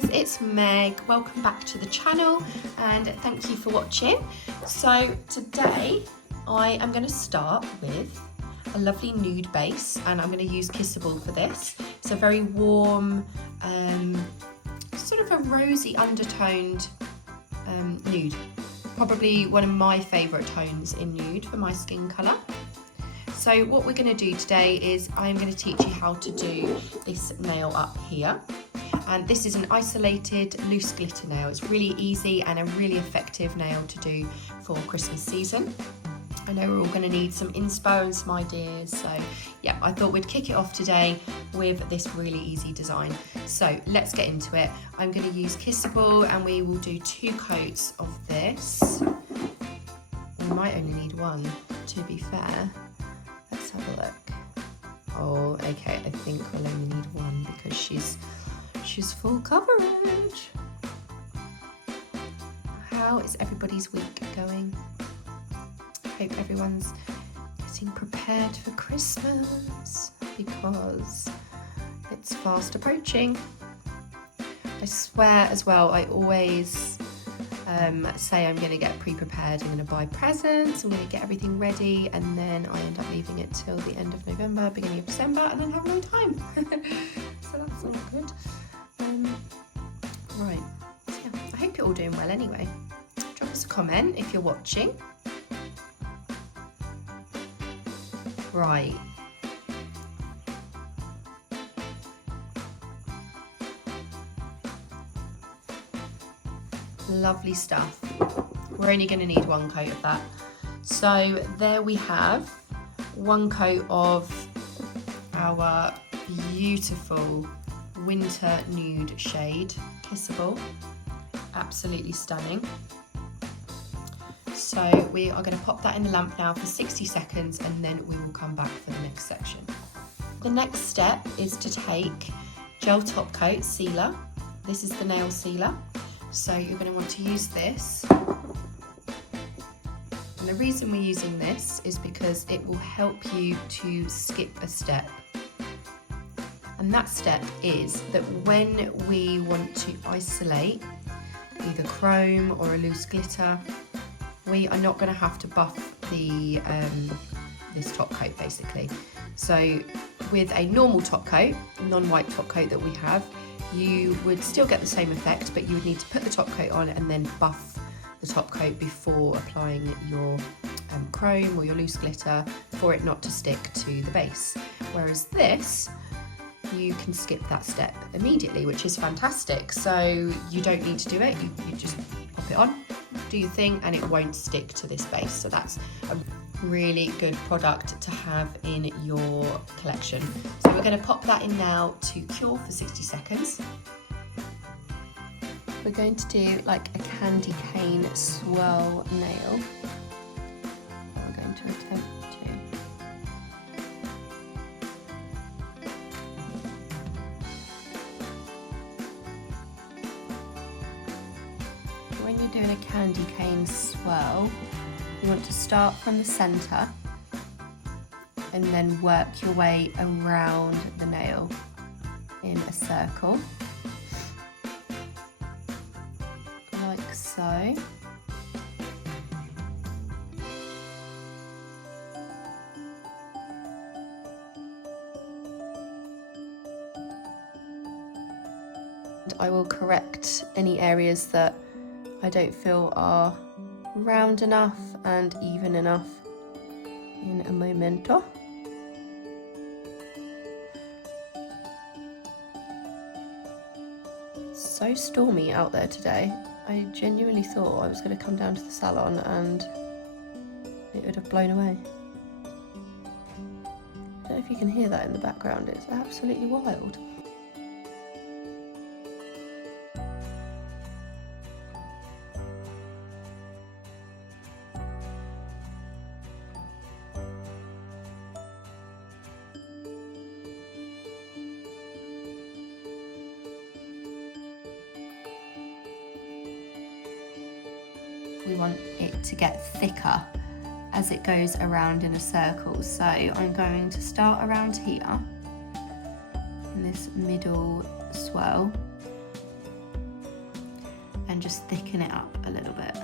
guys, it's Meg. Welcome back to the channel and thank you for watching. So today I am going to start with a lovely nude base and I'm going to use Kissable for this. It's a very warm, sort of a rosy undertoned nude. Probably one of my favourite tones in nude for my skin colour. So what we're going to do today is I'm going to teach you how to do this nail up here. And this is an isolated loose glitter nail. It's really easy and a really effective nail to do for Christmas season. I know we're all going to need some inspo and some ideas, so yeah, I thought we'd kick it off today with this really easy design. So let's get into it. I'm going to use Kissable and we will do 2 coats of this. We might only need 1, to be fair. Let's have a look. Oh, okay, I think we'll only need 1 because she's full coverage. How is everybody's week going? Hope everyone's getting prepared for Christmas because it's fast approaching. I swear as well, I always say I'm going to get pre-prepared, I'm going to buy presents, I'm going to get everything ready, and then I end up leaving it till the end of November, beginning of December, and then have no time. So that's not good. Right, so yeah, I hope you're all doing well anyway. Drop us a comment if you're watching. Right. Lovely stuff. We're only going to need 1 coat of that. So there we have 1 coat of our beautiful winter nude shade, Kissable. Absolutely stunning. So we are going to pop that in the lamp now for 60 seconds and then we will come back for the next section. The next step is to take gel top coat sealer. This is the nail sealer. So you're going to want to use this. And the reason we're using this is because it will help you to skip a step. And that step is that when we want to isolate either chrome or a loose glitter, we are not going to have to buff the this top coat basically. So with a normal top coat, non-white top coat that we have, you would still get the same effect, but you would need to put the top coat on and then buff the top coat before applying your chrome or your loose glitter for it not to stick to the base. Whereas this, you can skip that step immediately, which is fantastic. So you don't need to do it, you just pop it on, do your thing, and it won't stick to this base. So that's a really good product to have in your collection. So we're going to pop that in now to cure for 60 seconds. We're going to do like a candy cane swirl nail. We're going to attempt to. When you're doing a candy cane swirl, you want to start from the centre and then work your way around the nail in a circle, like so. I will correct any areas that I don't feel are round enough and even enough in a momento. It's so stormy out there today. I genuinely thought I was going to come down to the salon and it would have blown away. I don't know if you can hear that in the background, it's absolutely wild. We want it to get thicker as it goes around in a circle. So I'm going to start around here in this middle swirl and just thicken it up a little bit.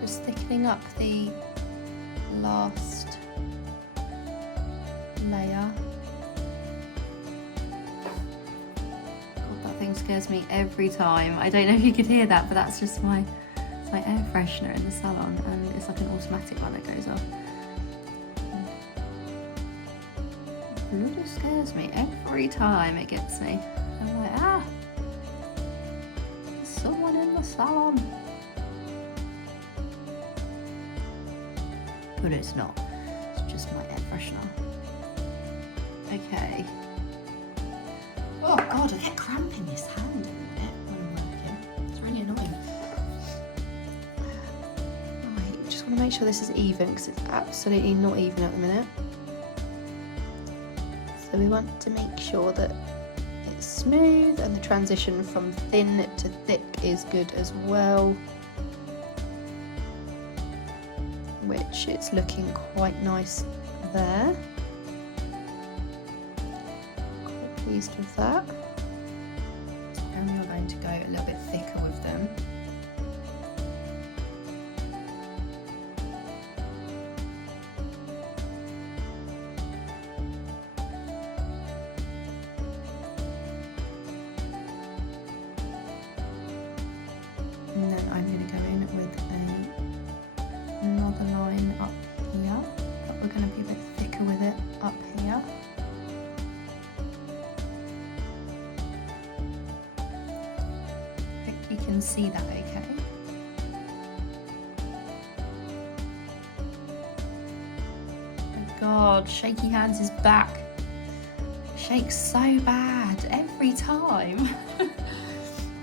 Just thickening up the last layer. God, that thing scares me every time. I don't know if you could hear that, but that's just my air freshener in the salon, and it's like an automatic one that goes off. It just scares me every time it gets me. I'm like, ah, there's someone in the salon. But it's not, it's just my air freshener. Okay. Oh God, I get cramp in this hand in a minute when I'm working. It's really annoying. Right, just want to make sure this is even because it's absolutely not even at the minute. So we want to make sure that it's smooth and the transition from thin to thick is good as well. Which it's looking quite nice there. Quite pleased with that. And we're going to go a little bit thicker with them. And then I'm going to go in with another line up here, but we're going to be a bit thicker with it up here. Hope you can see that okay. Oh my God, shaky hands is back. Shakes so bad every time.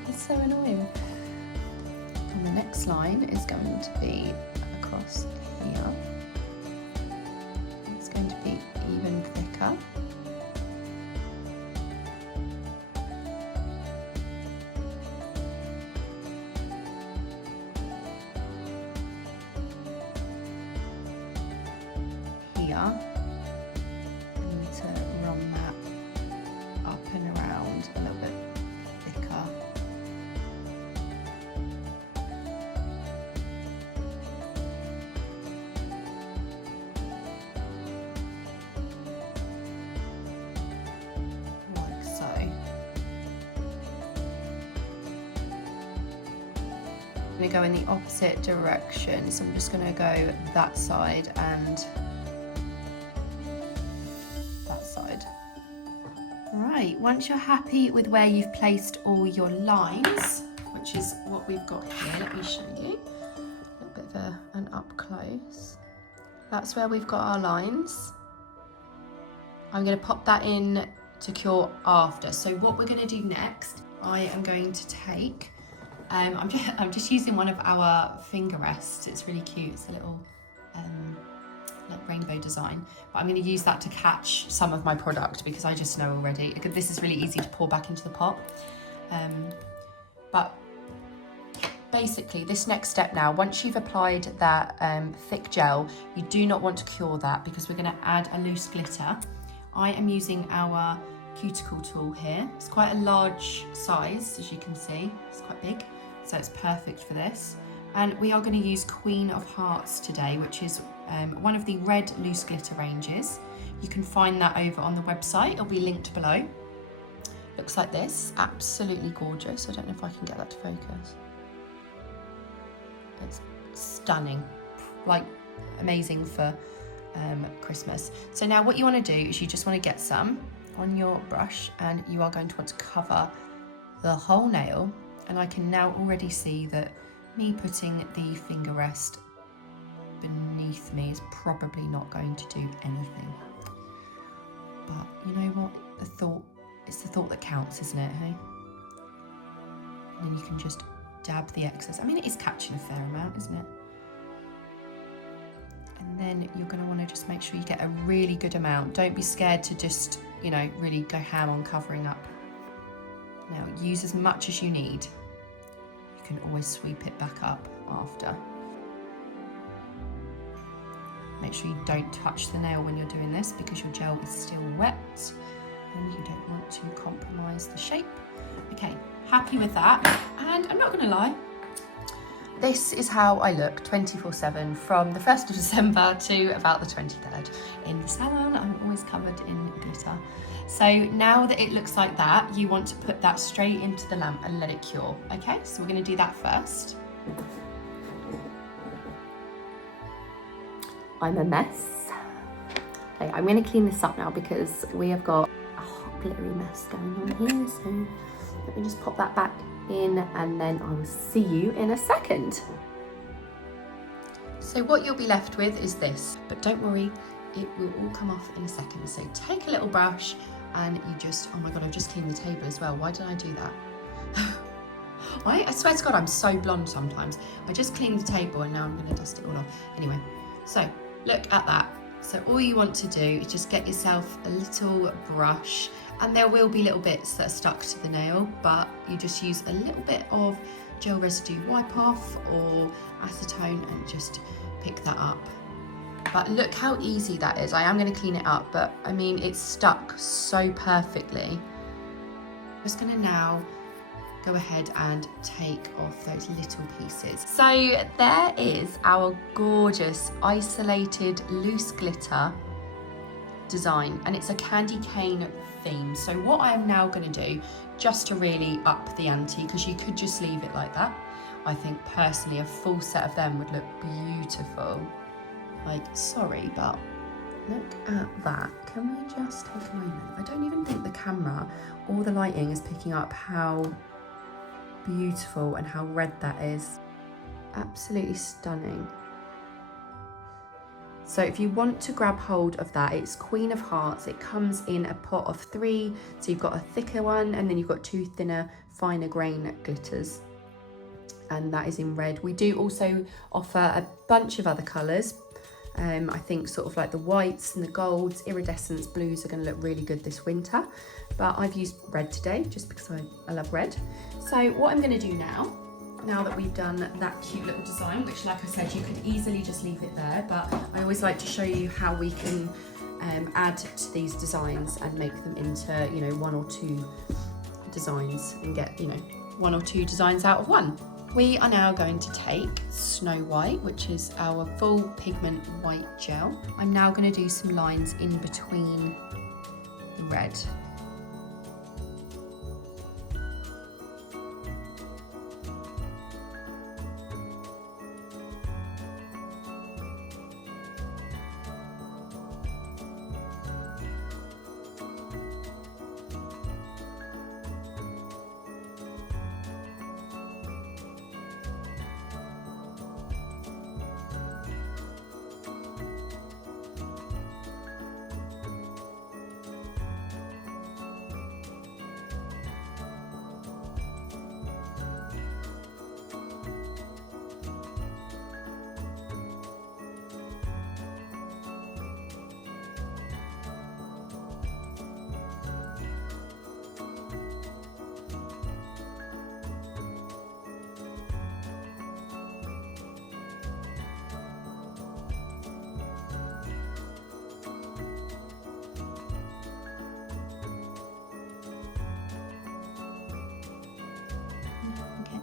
It's so annoying. And the next line is going to be across here. It's going to be even thicker. Here, I need to run that up and around a little bit thicker. I'm going to go in the opposite direction, so I'm just going to go that side and that side. Right, once you're happy with where you've placed all your lines, which is what we've got here, let me show you a little bit of an up close. That's where we've got our lines. I'm going to pop that in to cure after. So what we're going to do next, I am going to take I'm just using one of our finger rests. It's really cute. It's a little like rainbow design. But I'm going to use that to catch some of my product because I just know already. This is really easy to pour back into the pot. But basically, this next step now, once you've applied that thick gel, you do not want to cure that because we're going to add a loose glitter. I am using our cuticle tool here. It's quite a large size, as you can see. It's quite big. So it's perfect for this. And we are going to use Queen of Hearts today, which is one of the red loose glitter ranges. You can find that over on the website. It'll be linked below. Looks like this, absolutely gorgeous. I don't know if I can get that to focus. It's stunning, like amazing for Christmas. So now what you want to do is you just want to get some on your brush and you are going to want to cover the whole nail. And I can now already see that me putting the finger rest beneath me is probably not going to do anything. But you know what? It's the thought that counts, isn't it, hey? And then you can just dab the excess. I mean, it is catching a fair amount, isn't it? And then you're going to want to just make sure you get a really good amount. Don't be scared to just, you know, really go ham on covering up Now use as much as you need. You can always sweep it back up after. Make sure you don't touch the nail when you're doing this because your gel is still wet and you don't want to compromise the shape. Okay, happy with that. And I'm not gonna lie, this is how I look 24/7 from the 1st of December to about the 23rd. In the salon, I'm always covered in glitter. So now that it looks like that, you want to put that straight into the lamp and let it cure. Okay, so we're gonna do that first. I'm a mess. Okay, I'm gonna clean this up now because we have got a hot glittery mess going on here. So let me just pop that back in and then I will see you in a second. So what you'll be left with is this, but don't worry, it will all come off in a second. So take a little brush and you just, oh my God, I've just cleaned the table as well. Why did I do that? I swear to God, I'm so blonde sometimes. I just cleaned the table and now I'm gonna dust it all off. Anyway, so look at that. So all you want to do is just get yourself a little brush, and there will be little bits that are stuck to the nail, but you just use a little bit of gel residue wipe off or acetone and just pick that up. But look how easy that is. I am going to clean it up, but I mean, it's stuck so perfectly. I'm just going to now go ahead and take off those little pieces. So there is our gorgeous isolated loose glitter design, and it's a candy cane theme. So what I am now going to do, just to really up the ante, because you could just leave it like that, I think personally a full set of them would look beautiful. Like, sorry, but look at that. Can we just take a moment? I don't even think the camera or the lighting is picking up how beautiful and how red that is. Absolutely stunning. So if you want to grab hold of that, it's Queen of Hearts. It comes in a pot of 3. So you've got a thicker one and then you've got 2 thinner, finer grain glitters. And that is in red. We do also offer a bunch of other colours. I think sort of like the whites and the golds, iridescence blues are going to look really good this winter. But I've used red today just because I love red. So what I'm going to do now that we've done that cute little design, which like I said, you could easily just leave it there, but I always like to show you how we can add to these designs and make them into, you know, 1 or 2 designs and get, you know, 1 or 2 designs out of one. We are now going to take Snow White, which is our full pigment white gel. I'm now going to do some lines in between the red.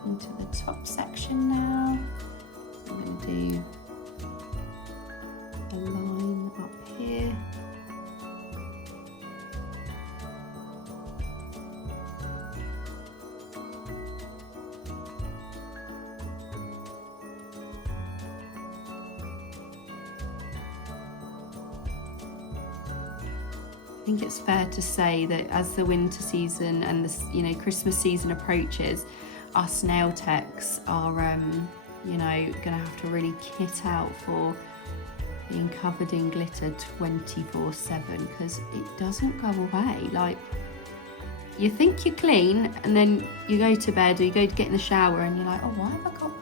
Into the top section now. I'm going to do a line up here. I think it's fair to say that as the winter season and the, you know, Christmas season approaches, us nail techs are, you know, gonna have to really kit out for being covered in glitter 24/7 because it doesn't go away. Like, you think you're clean and then you go to bed or you go to get in the shower and you're like, oh, why have I got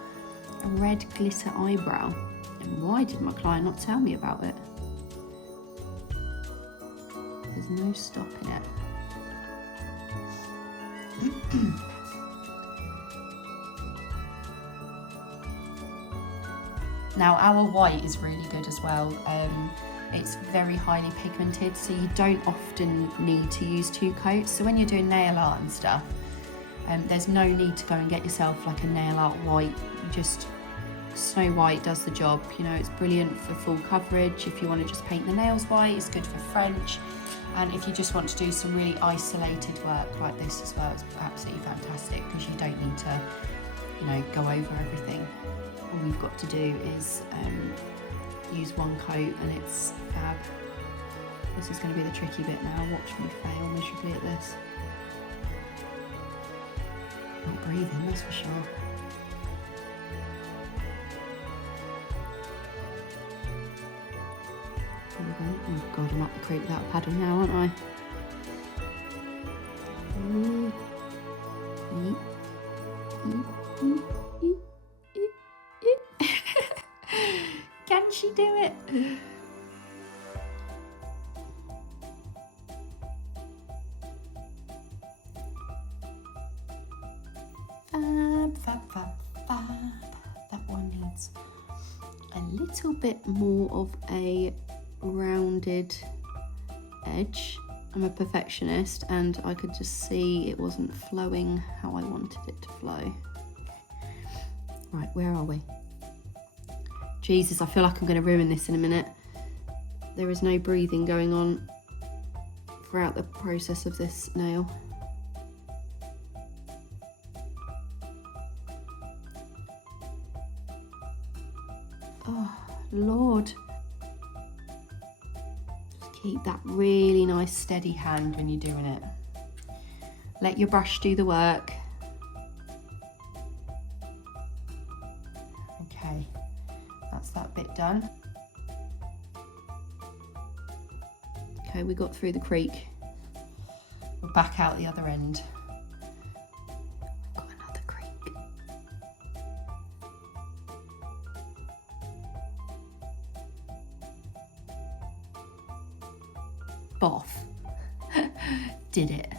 a red glitter eyebrow? And why did my client not tell me about it? There's no stopping it. Now our white is really good as well. It's very highly pigmented, so you don't often need to use 2 coats. So when you're doing nail art and stuff, there's no need to go and get yourself like a nail art white. You just, Snow White does the job. You know, it's brilliant for full coverage. If you want to just paint the nails white, it's good for French. And if you just want to do some really isolated work like this as well, it's absolutely fantastic because you don't need to, you know, go over everything. All you've got to do is use 1 coat and it's fab. This is going to be the tricky bit now. Watch me fail miserably at this. Not breathing, that's for sure. There we go. Oh god, I'm up the creek without a paddle now, aren't I? Can she do it? Fab, fab, fab, fab. That one needs a little bit more of a rounded edge. I'm a perfectionist and I could just see it wasn't flowing how I wanted it to flow. Right, where are we? Jesus, I feel like I'm going to ruin this in a minute. There is no breathing going on throughout the process of this nail. Oh, Lord. Just keep that really nice steady hand when you're doing it. Let your brush do the work. Okay, that's that bit done. Okay, we got through the creek. We're back out the other end. We've got another creek. Boff. Did it.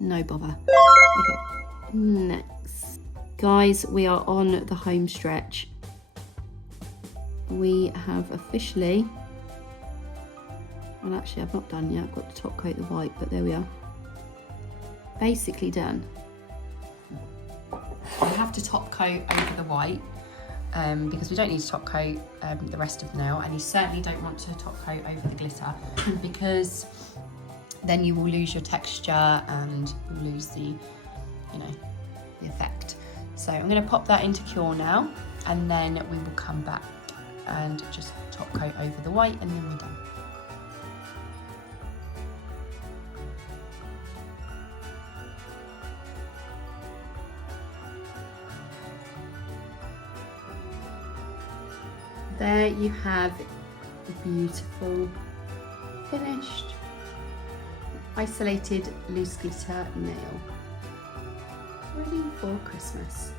No bother. Okay, next. Guys, we are on the home stretch. We have officially, well actually I've not done yet, I've got to top coat the white, but there we are. Basically done. I have to top coat over the white because we don't need to top coat the rest of the nail, and you certainly don't want to top coat over the glitter because then you will lose your texture and you'll lose the, you know, the effect. So I'm going to pop that into cure now, and then we will come back and just top coat over the white, and then we're done. There you have the beautiful finished isolated loose glitter nail, ready for Christmas.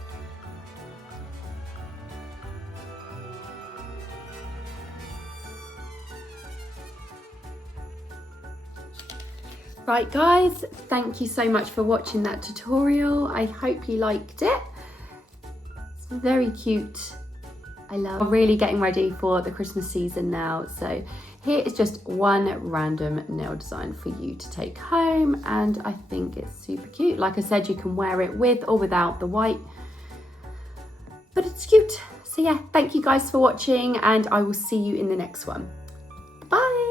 Right guys, thank you so much for watching that tutorial. I hope you liked it. It's very cute. I love really getting ready for the Christmas season now. So here is just one random nail design for you to take home, and I think it's super cute. Like I said, you can wear it with or without the white, but it's cute. So yeah, thank you guys for watching, and I will see you in the next one. Bye.